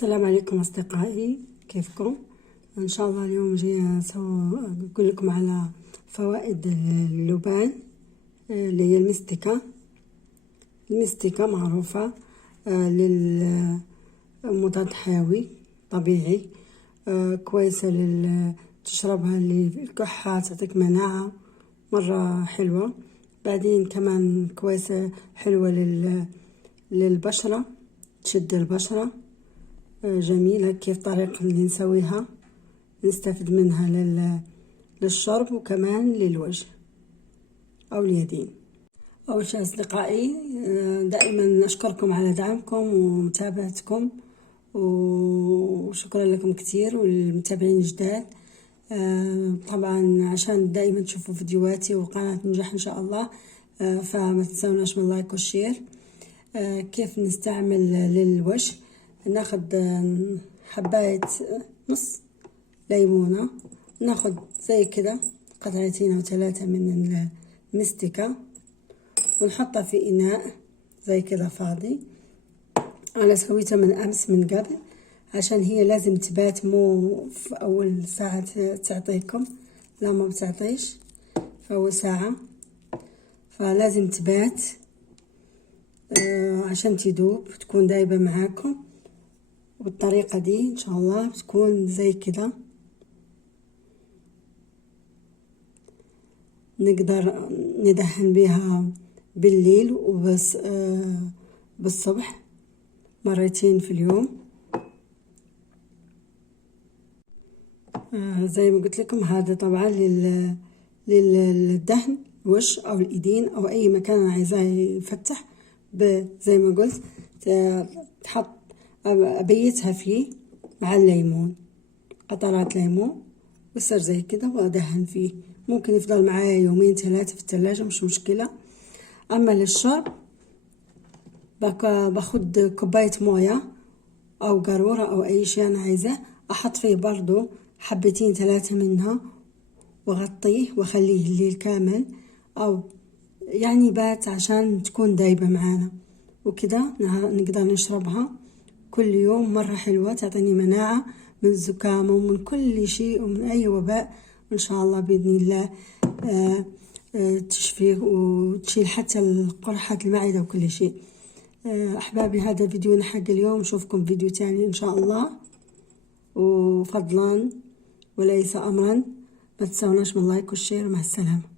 السلام عليكم أصدقائي، كيفكم؟ إن شاء الله اليوم جاية أقول لكم على فوائد اللبان اللي هي المستكة معروفة للمضاد حيوي طبيعي، كويسة تشربها للكحة، تعطيك مناعة مرة حلوة. بعدين كمان كويسة حلوة للبشرة، تشد البشرة، جميلة. كيف طريقة اللي نسويها نستفيد منها للشرب وكمان للوجه أو اليدين. أول شيء أصدقائي، دائما أشكركم على دعمكم ومتابعتكم، وشكرا لكم كثير، والمتابعين الجداد طبعا عشان دائما تشوفوا فيديوهاتي وقناة تنجح إن شاء الله. فما تنسوناش من لايك والشير. كيف نستعمل للوجه؟ ناخد حباية نص ليمونة، ناخد زي كده قطعتين أو 3 من المستكة، ونحطها في إناء زي كده فاضي. أنا سويتها من أمس من قبل عشان هي لازم تبات، مو في أول ساعة تعطيكم، لا ما بتعطيش في أول ساعة، فلازم تبات عشان تدوب، تكون دايبة معاكم. والطريقة دي إن شاء الله بتكون زي كده، نقدر ندهن بها بالليل وبس بالصبح مرتين في اليوم. زي ما قلت لكم، هذا طبعا للدهن الوجه أو الإيدين أو أي مكان عايزاه يفتح. زي ما قلت تحط، أبيتها فيه مع الليمون، قطرات ليمون، ويصير زي كده وأدهن فيه. ممكن يفضل معايا 2 3 في الثلاجة، مش مشكلة. أما للشرب باخد كوباية موية أو قارورة أو أي شيء أنا عايزاه، أحط فيه برضو 2 3 منها وأغطيه وأخليه الليل كامل، أو يعني بات عشان تكون دايبة معانا. وكده نقدر نشربها كل يوم، مرة حلوة، تعطيني مناعة من الزكام ومن كل شيء ومن أي وباء إن شاء الله بإذن الله. تشفيه وتشيل حتى قرحة المعدة وكل شيء. أحبابي، هذا فيديونا حق اليوم، نشوفكم فيديو تاني إن شاء الله. وفضلا وليس أمرا، ما تنسوناش من لايك والشير. مع السلامة.